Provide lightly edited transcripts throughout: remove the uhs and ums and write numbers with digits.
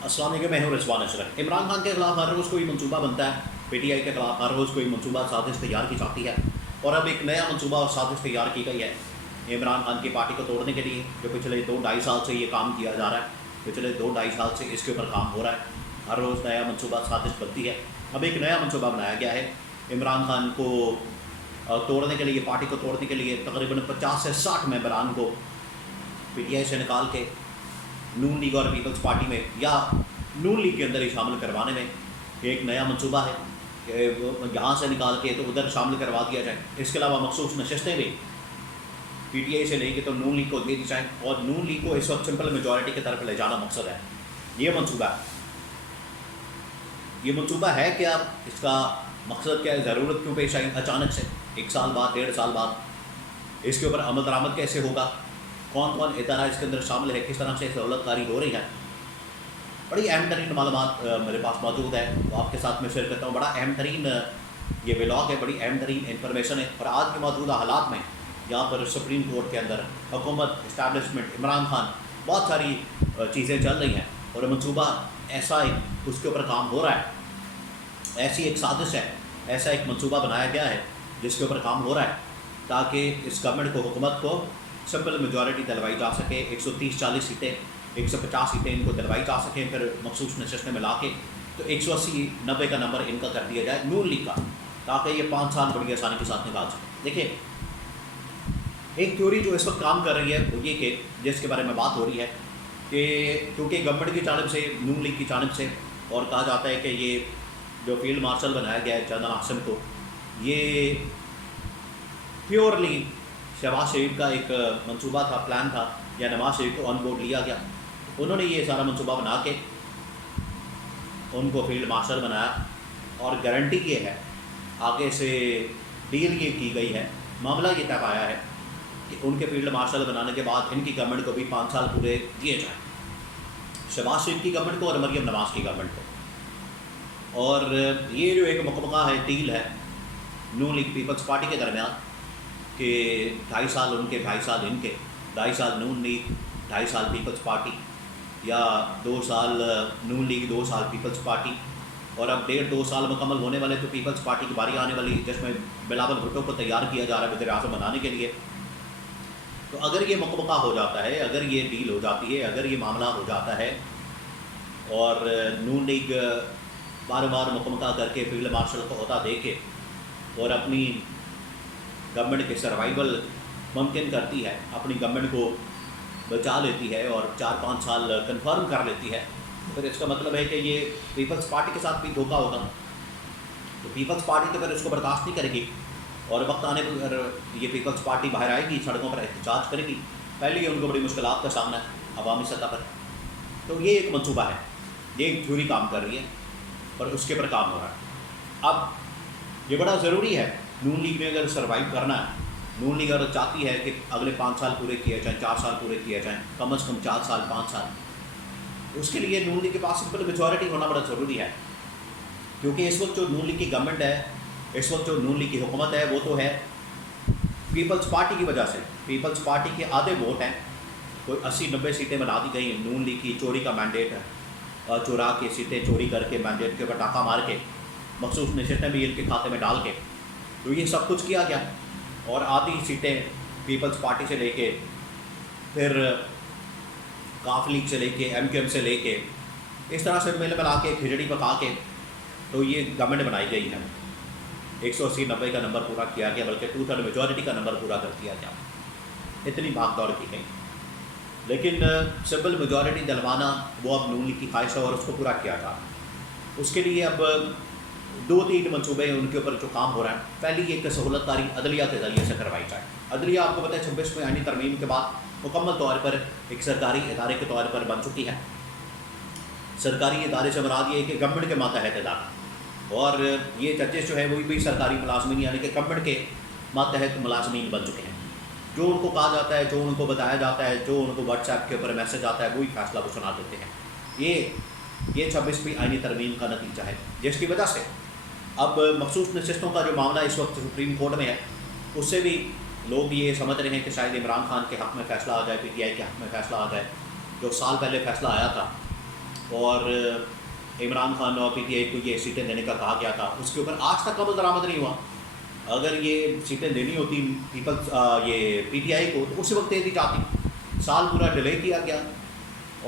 अस्सलाम वालेकुम, मैं हूं रिजवान अशरफ। इमरान खान के खिलाफ हर रोज़ कोई मंसूबा बनता है। पीटीआई के खिलाफ हर रोज़ कोई मंसूबा साजिश तैयार की जाती है और अब एक नया मंसूबा और साजिश तैयार की गई है इमरान खान की पार्टी को तोड़ने के लिए, जो पिछले 2-2.5 साल से ये काम किया जा रहा है। पिछले 2-2.5 साल से इसके ऊपर काम हो रहा है। हर रोज़ नया मंसूबा साजिश बनती है। अब एक नया मंसूबा बनाया गया है इमरान खान को तोड़ने के लिए, पार्टी को तोड़ने के लिए। तकरीबन 50 से 60 मेंबरान को पीटीआई से निकाल के नून लीग और पीपल्स पार्टी में या नून लीग के अंदर ही शामिल करवाने में एक नया मंसूबा है कि यहाँ से निकाल के तो उधर शामिल करवा दिया जाए। इसके अलावा मखसूस नशस्तें भी पीटीआई से लेके तो नून लीग को दे दी जाए और नून लीग को इस वक्त सिंपल मेजॉरिटी की तरफ ले जाना मकसद है। ये मंसूबा है। ये मंसूबा है क्या? इसका मकसद क्या है? ज़रूरत क्यों पेश आई अचानक से 1 साल बाद, 1.5 साल बाद? इसके ऊपर अमल दरामद कैसे होगा? कौन कौन इदारा इसके अंदर शामिल है? किस तरह से सहूलतकारी हो रही है? बड़ी अहम तरीन मालूमात मेरे पास मौजूद है, तो आपके साथ में शेयर करता हूँ। बड़ा अहम तरीन ये व्लॉग है, बड़ी अहम तरीन इंफॉर्मेशन है। और आज के मौजूदा हालात में यहाँ पर सुप्रीम कोर्ट के अंदर हुकूमत, इस्टेब्लिशमेंट, इमरान खान, बहुत सारी चीज़ें चल रही हैं और मनसूबा ऐसा एक उसके ऊपर काम हो रहा है। ऐसी एक साजिश है, ऐसा एक मनसूबा बनाया गया है जिसके ऊपर काम हो रहा है ताकि इस गवर्नमेंट को, हुकूमत को सिंपल मेजॉरिटी दिलवाई जा सके। 130-40 सीटें, 150 सीटें इनको दिलवाई जा सकें। फिर मखसूस नशस्तें मिला के तो 180-90 का नंबर इनका कर दिया जाए नून लीग का, ताकि ये 5 साल बड़ी आसानी के साथ निकाल सकें। देखिए, एक थ्योरी जो इस वक्त काम कर रही है वो ये कि जिसके बारे में बात हो रही है कि क्योंकि गवर्नमेंट की जानिब से, नून लीग की जानिब से, और कहा जाता है कि ये जो फील्ड मार्शल बनाया गया है जनरल आसिम को, ये प्योरली शहबाज शरीफ का एक मंसूबा था, प्लान था, या नवाज शरीफ को ऑन बोर्ड लिया गया। उन्होंने ये सारा मंसूबा बना के उनको फील्ड मार्शल बनाया और गारंटी ये है, आगे से डील ये की गई है, मामला ये तय आया है कि उनके फील्ड मार्शल बनाने के बाद इनकी गवर्नमेंट को भी 5 साल पूरे दिए जाएँ, शहबाज शरीफ की गवर्नमेंट को और मरियम नवाज की गवर्नमेंट को। और ये जो एक मुकम्मल है, डील है नून लीग पीपल्स पार्टी के दरमियान कि 2.5 साल उनके, 2.5 साल इनके, 2.5 साल नून लीग, 2.5 साल पीपल्स पार्टी, या 2 साल नून लीग, 2 साल पीपल्स पार्टी। और अब 1.5-2 साल मुकम्मल होने वाले तो पीपल्स पार्टी की बारी आने वाली, जिसमें बिलावल भुट्टो को तैयार किया जा रहा है वज़ीर-ए-आज़म बनाने के लिए। तो अगर ये मुकम्मल हो जाता है, अगर ये डील हो जाती है, अगर ये मामला हो जाता है और नून लीग बार बार मुकम्मल करके फील्ड मार्शल को अहदा दे के और अपनी गवर्नमेंट के सर्वाइवल मुमकिन करती है, अपनी गवर्नमेंट को बचा लेती है और 4-5 साल कंफर्म कर लेती है, तो फिर इसका मतलब है कि ये पीपल्स पार्टी के साथ भी धोखा होगा। तो पीपल्स पार्टी तो फिर इसको बर्दाश्त नहीं करेगी और वक्त आने पर ये पीपल्स पार्टी बाहर आएगी, सड़कों पर एहतजाज करेगी। पहले ही उनको बड़ी मुश्किलात का सामना है अवामी सतह पर। तो ये एक मंसूबा है, ये एक थ्योरी काम कर रही है और उसके पर काम हो रहा है। अब ये बड़ा ज़रूरी है, नून लीग ने अगर सर्वाइव करना है, नून लीग अगर चाहती है कि अगले 5 साल पूरे किए जाएँ, 4 साल पूरे किए जाएँ, कम से कम 4 साल, 5 साल, उसके लिए नून लीग के पास सिंपल मेजॉरिटी होना बड़ा ज़रूरी है। क्योंकि इस वक्त जो नून लीग की गवर्नमेंट है, इस वक्त जो नून लीग की हुकूमत है, वो तो है पीपल्स पार्टी की वजह से। पीपल्स पार्टी के आधे वोट हैं, कोई 80-90 सीटें बना दी गई। नून लीग की चोरी का मैंडेट है, चुरा के सीटें चोरी करके मैंडेट के ऊपर टाका मार के मखसूस नशस्तें भी इनके खाते में डाल के, तो ये सब कुछ किया गया। और आधी सीटें पीपल्स पार्टी से लेके, फिर काफ लीग से लेके, MQM से लेके, इस तरह से मिल मिला के खिचड़ी पका के तो ये गवर्नमेंट बनाई गई है। 180-90 का नंबर पूरा किया गया, बल्कि 2/3 मेजॉरिटी का नंबर पूरा कर दिया गया। इतनी भाग दौड़ की गई, लेकिन सिंपल मेजॉरिटी दिलवाना वो अब नून लीग की ख्वाहिश है और उसको पूरा किया जा रहा है। उसके लिए अब 2-3 मनसूबे हैं उनके ऊपर जो काम हो रहा है। पहली एक सहूलतकारी अदलिया के ज़रिए से करवाई जाए। अदलिया आपको पता है 26वें आईनी तरमीम के बाद मुकम्मल तौर पर एक सरकारी इदारे के तौर पर बन चुकी है। सरकारी इदारे से मुराद ये है कि गवर्नमेंट के मातहत इदारा, और ये जजेस जो है वो भी सरकारी मुलाजमीन यानी कि गवर्नमेंट के मातहत मुलाजमीन बन चुके हैं। जो उनको कहा जाता है, जो उनको बताया जाता है, जो उनको व्हाट्सएप के ऊपर मैसेज आता है, वही फैसला वो सुना देते हैं। ये 26वीं आईनी तरमीम का नतीजा है, जिसकी वजह से अब मखसूस नशस्तों का जो मामला इस वक्त सुप्रीम कोर्ट में है, उससे भी लोग ये समझ रहे हैं कि शायद इमरान खान के हक़ में फ़ैसला आ जाए, PTI के हक़ में फ़ैसला आ जाए। जो साल पहले फ़ैसला आया था और इमरान खान और पीटीआई को ये सीटें देने का कहा गया था, उसके ऊपर आज तक अमल दरामद नहीं हुआ। अगर ये सीटें देनी होती पीपल्स ये पीटीआई को तो उसी वक्त दे दी जाती। साल पूरा डिले किया गया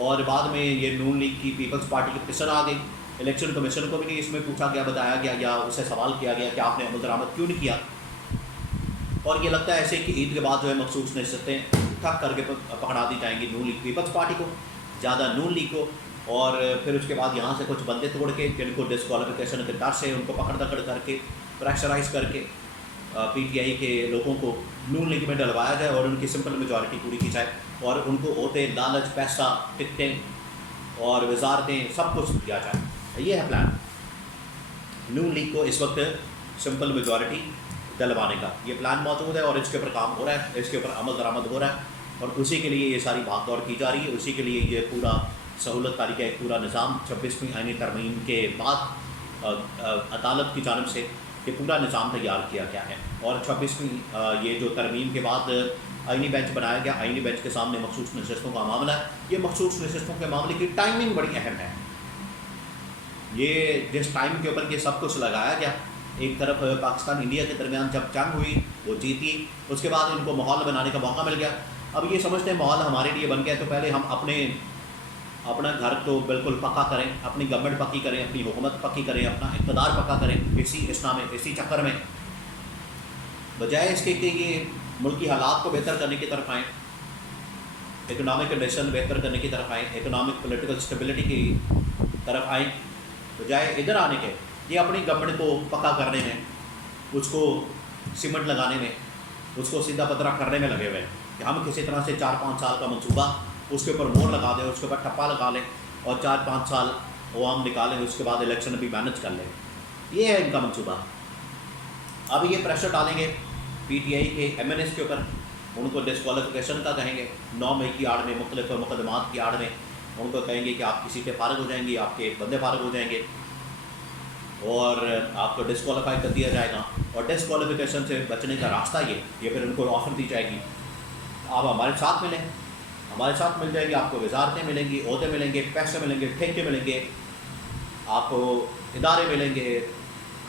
और बाद में ये नून लीग की पीपल्स पार्टी की पिसन आ गई। इलेक्शन कमीशन को भी नहीं इसमें पूछा गया, बताया गया या उससे सवाल किया गया कि आपने अमल दरामद क्यों नहीं किया। और ये लगता है ऐसे कि ईद के बाद जो है मखसूस नशस्तें ठक करके पकड़ा दी जाएंगी नून लीग पीपल्स पार्टी को, ज़्यादा नून लीग को, और फिर उसके बाद यहाँ से कुछ बंदे तोड़ के जिनको डिस्क्वालिफिकेशन के डर से उनको पकड़ दकड़ करके प्रेशराइज करके पीटीआई के लोगों को नून लीग में डलवाया जाए और उनकी सिंपल मेजॉरिटी पूरी की जाए और उनको ओहदे, लालच, पैसा, टिकटें और वजारतें सब कुछ दिया जाए। ये है प्लान नून लीग को इस वक्त सिंपल मेजॉरिटी दिलवाने का। ये प्लान मौजूद है और इसके ऊपर काम हो रहा है, इसके ऊपर अमल दरामद हो रहा है और उसी के लिए ये सारी भागदौड़ की जा रही है। उसी के लिए ये पूरा सहूलत कारी का एक पूरा निज़ाम 26वीं आईनी तरमीम के बाद अदालत की जानब से ये पूरा निज़ाम तैयार किया गया है। और 26वीं ये जो तरमीम के बाद आईनी बेंच बनाया गया, आईनी बेंच के सामने मखसूस नशस्तों का मामला है। ये मखसूस नशस्तों के मामले की टाइमिंग बड़ी अहम है। ये जिस टाइम के ऊपर ये सब कुछ लगाया गया, एक तरफ पाकिस्तान इंडिया के दरमियान जब जंग हुई वो जीती, उसके बाद इनको माहौल बनाने का मौका मिल गया। अब ये समझते हैं माहौल हमारे लिए बन गया तो पहले हम अपना घर तो बिल्कुल पक्का करें, अपनी गवर्नमेंट पक्की करें, अपनी हुकूमत पक्की करें, अपना इक़्तिदार पक्का करें इसी चक्कर में, बजाय इसके कि ये मुल्क की हालात को बेहतर करने की तरफ आएँ, इकनॉमिक कंडीशन बेहतर करने की तरफ आएँ, इकनॉमिक पॉलिटिकल स्टेबिलिटी की तरफ आएँ, बजाय इधर आने के ये अपनी गवर्नमेंट को पक्का करने में, उसको सीमेंट लगाने में, उसको सीधा पतरा करने में लगे हुए हैं कि हम किसी तरह से 4-5 साल का मंसूबा उसके ऊपर मोहर लगा दें, उसके ऊपर ठप्पा लगा लें और 4-5 साल वो हम निकालें, उसके बाद इलेक्शन भी मैनेज कर लें। ये है इनका मंसूबा। अब ये प्रेशर डालेंगे पीटीआई के एमएनएस के ऊपर, उनको डिस्क्वालिफिकेशन का कहेंगे 9 मई की आड़ में, मुख्तलिफ मुकदमात की आड़ में उनको कहेंगे कि आपकी सीटें फारग हो जाएंगी, आपके बंदे फारग हो जाएंगे और आपको डिस्क्वालीफाई कर दिया जाएगा। और डिस्क्वालिफिकेशन से बचने का रास्ता ये फिर उनको ऑफ़र दी जाएगी, आप हमारे साथ मिलें, हमारे साथ मिल जाएंगे, आपको वजारतें मिलेंगी, ओहदे मिलेंगे, पैसे मिलेंगे, ठेके मिलेंगे, आपको इदारे मिलेंगे,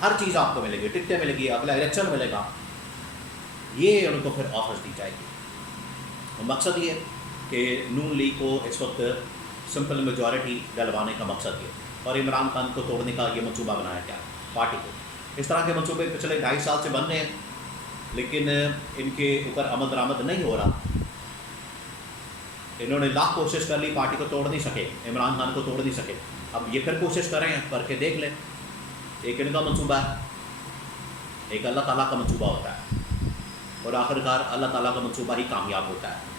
हर चीज़ आपको मिलेगी, टिकटें मिलेगी, अगला इलेक्शन मिलेगा। ये उनको फिर ऑफर्स दी जाएगी। और मकसद ये कि नून लीग को इस वक्त सिंपल मेजॉरिटी दिलवाने का मकसद ये, और इमरान खान को तोड़ने का ये मंसूबा बनाया गया पार्टी को। इस तरह के मंसूबे पिछले 2.5 साल से बन रहे हैं, लेकिन इनके ऊपर अमल दरामद नहीं हो रहा। इन्होंने लाख कोशिश कर ली, पार्टी को तोड़ नहीं सके, इमरान खान को तोड़ नहीं सके। अब ये फिर कोशिश करें, करके देख लें। एक इनका मंसूबा है, एक अल्लाह ताला का मंसूबा होता है और आखिरकार अल्लाह ताला का मंसूबा ही कामयाब होता है।